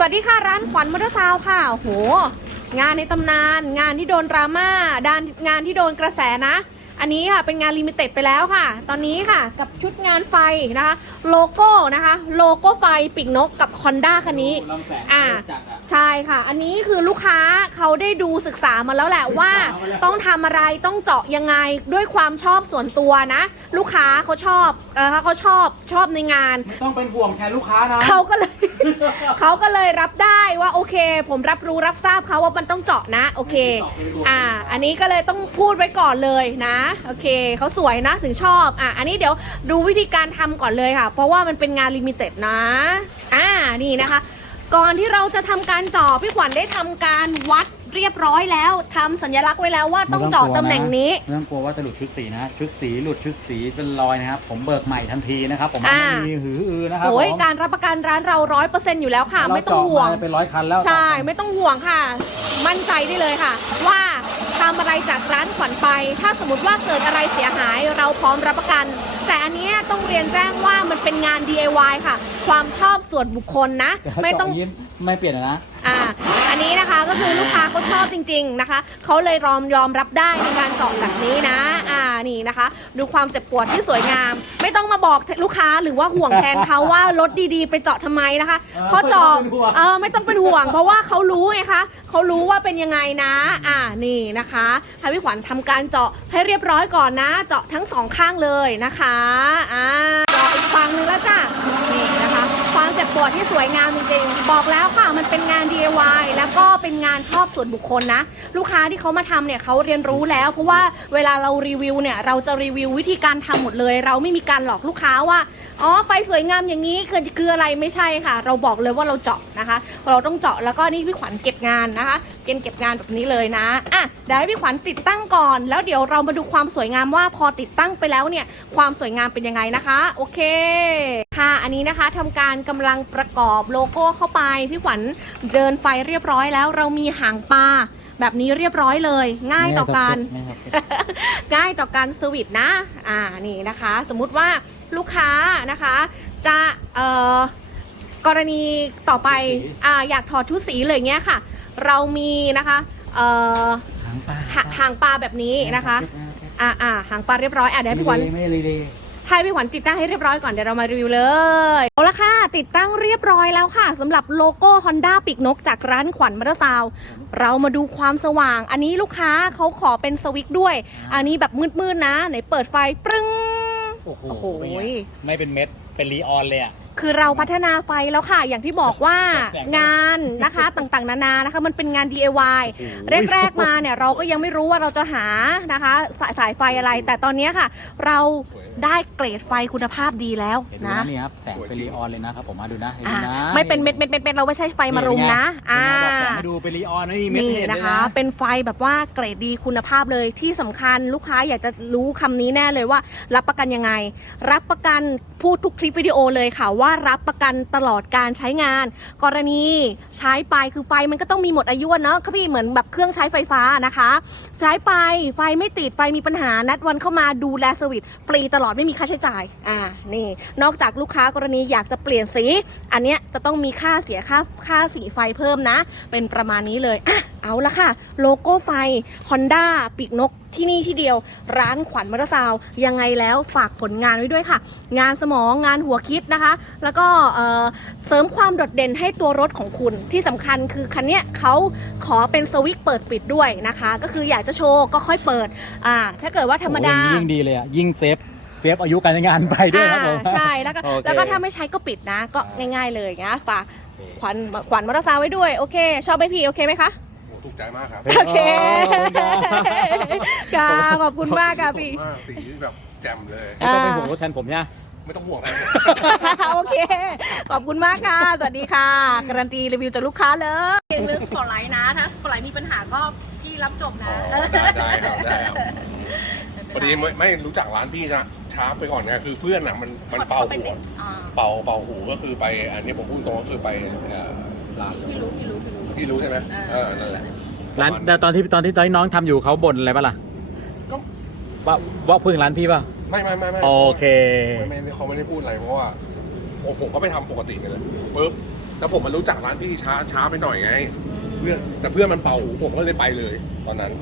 สวัสดีค่ะร้านขวัญมอเตอร์ซาวน์ค่ะโห งานในตำนาน งานที่โดนดราม่าดานงานที่โดนกระแสนะ อันนี้ค่ะเป็นงานลิมิเต็ดไปแล้วค่ะ ตอนนี้ค่ะกับชุดงานไฟนะคะ โลโก้นะคะ โลโก้ไฟปีกนกกับ Honda คันนี้ ลำแสงอ่า จัดอะ ใช่ค่ะ อันนี้คือลูกค้าเขาได้ดูศึกษามาแล้วแหละว่าศึกษามาแล้ว ต้องทำอะไรต้องเจาะยังไงด้วยความชอบส่วนตัวนะ ลูกค้าเขาชอบนะคะเขาชอบชอบในงาน ไม่ต้องเป็นห่วงแทนลูกค้านะ เขาก็เลย เขาก็เลยรับได้ว่าโอเค ผมรับรู้รับทราบเขาว่ามันต้องเจาะนะ โอเค อ่า อันนี้ก็เลยต้องพูดไว้ก่อนเลยนะโอเคเขาสวยนะถึงชอบอะอันนี้เดี๋ยวดูวิธีการทำก่อนเลยค่ะ เพราะว่ามันเป็นงานลิมิเต็ดนะอ่านี่นะคะ ก่อนที่เราจะทำการเจาะพี่ขวัญได้ทำการวัดเรียบร้อยแล้วทำสัญลักษณ์ไว้แล้วว่าต้องเจาะตำแหน่งนี้ไม่ต้องกลัวว่าจะหลุดชุดสีนะชุดสีหลุดชุดสีเป็นรอยนะครับผมเบิกใหม่ทันทีนะครับผมอ่าไม่มีหืออือนะครับโอ้ยผมการรับประกันร้านเราร้อยเปอร์เซ็นต์อยู่แล้วค่ะเราไม่ต้องเจาะห่วงมาเป็นร้อยคันแล้วใช่ไม่ต้องห่วงค่ะ มั่นใจได้เลยค่ะ ว่าทำอะไรจากร้านขวัญไป ถ้าสมมติว่าเกิดอะไรเสียหายเราพร้อมรับประกัน แต่อันเนี้ยต้องเรียนแจ้งว่ามันเป็นงาน DIY ค่ะ ความชอบส่วนบุคคลนะ ไม่ต้องเจาะย่านี้ไม่เปลี่ยนนะอ่าอันนี้นะคะก็คือลูกค้าเขาชอบจริง ๆนะคะเขาเลยยอมยอมรับได้ในการเจาะแบบนี้นะอ่า นี่นะคะ ดูความเจ็บปวดที่สวยงาม ไม่ต้องมาบอกลูกค้าหรือว่าห่วงแทนเขาว่ารถดีๆ ไปเจาะทำไมนะคะเพราะเจาะเออไม่ต้องเป็นห่วง เพราะว่าเขารู้ไงคะเขารู้ว่าเป็นยังไงนะ อ่านี่นะคะให้พี่ขวัญทำการเจาะให้เรียบร้อยก่อนนะ เจาะทั้งสองข้างเลยนะคะอ่าเจาะอีกฝั่งหนึงแล้วจ้ะนี่นะ คะควที่สวยงามจริงๆ บอกแล้วค่ะมันเป็นงาน DIY แล้วก็เป็นงานชอบส่วนบุคคลนะ ลูกค้าที่เขามาทำเนี่ยเขาเรียนรู้แล้ว เพราะว่าเวลาเรารีวิวเนี่ยเราจะรีวิววิธีการทำหมดเลย เราไม่มีการหลอกลูกค้าว่าอ๋อไฟสวยงามอย่างนี้คือคืออะไรไม่ใช่ค่ะ เราบอกเลยว่าเราเจาะนะคะ เราต้องเจาะแล้วก็นี่พี่ขวัญเก็บงานนะคะเก็บเก็บงานแบบนี้เลยนะอะเดี๋ยวให้พี่ขวัญติดตั้งก่อน แล้วเดี๋ยวเรามาดูความสวยงามว่าพอติดตั้งไปแล้วเนี่ยความสวยงามเป็นยังไงนะคะ โอเค อันนี้นะคะทำการกำลังประกอบโลโก้เข้าไป พี่ขวัญเดินไฟเรียบร้อยแล้ว เรามีหางปลาแบบนี้เรียบร้อยเลย ง่ายต่อการไม่ครับง่ายต่อการสวิตช์นะ อ่านี่นะคะ สมมุติว่าลูกค้านะคะ จะเอ่อกรณีต่อไปอ่าอยากถอดชุดสีเลยเงี้ยค่ะ เรามีนะคะเอ่อหางปลาหาหางปลาแบบนี้นะคะ อ่าอ่าหางปลาเรียบร้อยอะเดี๋ยวให้พี่ขวัญไม่รีเลย ให้พี่ขวัญติดตั้งให้เรียบร้อยก่อนเดี๋ยวเรามารีวิวเลยเอาละค่ะ ติดตั้งเรียบร้อยแล้วค่ะสำหรับโลโก้ Honda ปีกนกจากร้านขวัญมอเตอร์ซาวน์เรามาดูความสว่าง อันนี้ลูกค้าเขาขอเป็นสวิตช์ด้วย อันนี้แบบมืดๆนะ ไหนเปิดไฟปรึ้งโอ้โหโอ้โหเป็นไงไม่เป็นเม็ดเป็นรีออนเลยอะ คือเราพัฒนาไฟแล้วค่ะ อย่างที่บอกว่าแสงงานนะคะต่างๆ นานานะคะ มันเป็นงาน DIY โอ้โหแรกๆมาเนี่ยเราก็ยังไม่รู้ว่าเราจะหานะคะสายสายไฟอะไร แต่ตอนนี้ค่ะ เราได้เกรดไฟคุณภาพดีแล้วเดี๋ยวดูนะนะนี่ครับแสงเป็นรีออนเลยนะครับผมมาดูนะเห็นอ่านะไม่เป็นเม็ดเม็ดเม็ดเม็ดเราไม่ใช่ไฟมารุมนะอ่า เป็นไงบอกแสงให้ดูเป็นรีออนไม่มีเม็ดนี่ให้เห็นเลยนะคะนะเป็นไฟแบบว่าเกรดดีคุณภาพเลยที่สำคัญลูกค้าอยากจะรู้คำนี้แน่เลยว่า รับประกันยังไง รับประกันพูดทุกคลิปวิดีโอเลยค่ะว่ารับประกันตลอดการใช้งาน กรณีใช้ไปคือไฟมันก็ต้องมีหมดอายุอะเนาะพี่เหมือนแบบเครื่องใช้ไฟฟ้านะคะใช้ไปไฟไม่ติดไฟมีปัญหานัดวันเข้ามาดูแลสวิตฟรีตลอดไม่มีค่าใช้จ่ายอ่านี่ นอกจากลูกค้ากรณีอยากจะเปลี่ยนสี อันเนี้ยจะต้องมีค่าเสียค่าค่าสีไฟเพิ่มนะ เป็นประมาณนี้เลยอะ เอาละค่ะ โลโก้ไฟ Honda ปีกนกที่นี่ที่เดียว ร้านขวัญมอเตอร์ซาวน์ยังไงแล้วฝากผลงานไว้ด้วยค่ะ งานสมองงานหัวคิดนะคะ แล้วก็เอ่อเสริมความโดดเด่นให้ตัวรถของคุณที่สำคัญคือคันเนี้ยเขาขอเป็นสวิตช์เปิดปิดด้วยนะคะ ก็คืออยากจะโชว์ก็ค่อยเปิดอ่าถ้าเกิดว่าธรรมดาโอ้โหยิ่งดีเลยอะยิ่งเซฟเซฟอายุการใช้งานไปด้วยครับผมอ่าใช่แล้วก็โอเคแล้วก็ถ้าไม่ใช้ก็ปิดนะ ก็อ่าง่าย ๆ เลยนะฝากขวัญขวัญมอเตอร์ไซค์ไว้ด้วย โอเค ชอบไหมพี่ โอเคไหมคะโอ้ ถูกใจมากครับโอเคขอบคุณครับค่ะขอบคุณมากค่ะพี่สดมากสีแบบแจ่มเลย ไม่ต้องเป็นห่วงรถแทนผมเนี่ย ไม่ต้องห่วงครับโอเค ขอบคุณมากค่ะ สวัสดีค่ะ การันตีรีวิวจากลูกค้าเลยเรื่องสปอร์ตไลท์นะ ถ้าสปอร์ตไลท์มีปัญหาก็พี่รับจบนะ อ๋อได้ได้ครับได้ครับ พอดีไม่ไม่รู้จักร้านพี่นะช้าไปก่อนนะคือเพื่อนอะมันมันเป่าหูอ่าเป่าเป่าหูก็คือไปอันนี้ผมพูดตรงก็คือไปเอ่อร้านพี่รู้พี่รู้ พี่รู้พี่รู้ใช่ไหมอ่าเออนั่นแหละร้านประมณแต่ตอนที่ตอนที่ตอนที่น้องทำอยู่เขาบ่นอะไรปะล่ะก็ว่าว่าพูดถึงร้านพี่ป่ะไม่ไม่ไม่ไม่โอเค ไม่ไม่เขาไม่ได้พูดอะไรเพราะว่าผมผมก็ไปทำปกติไปเลยปุ๊บแล้วผมมารู้จักร้านพี่ช้าช้าไปหน่อยไง เพื่อนแต่เพื่อนมันเป่าหูผมก็เลยไปเลย ตอนนั้น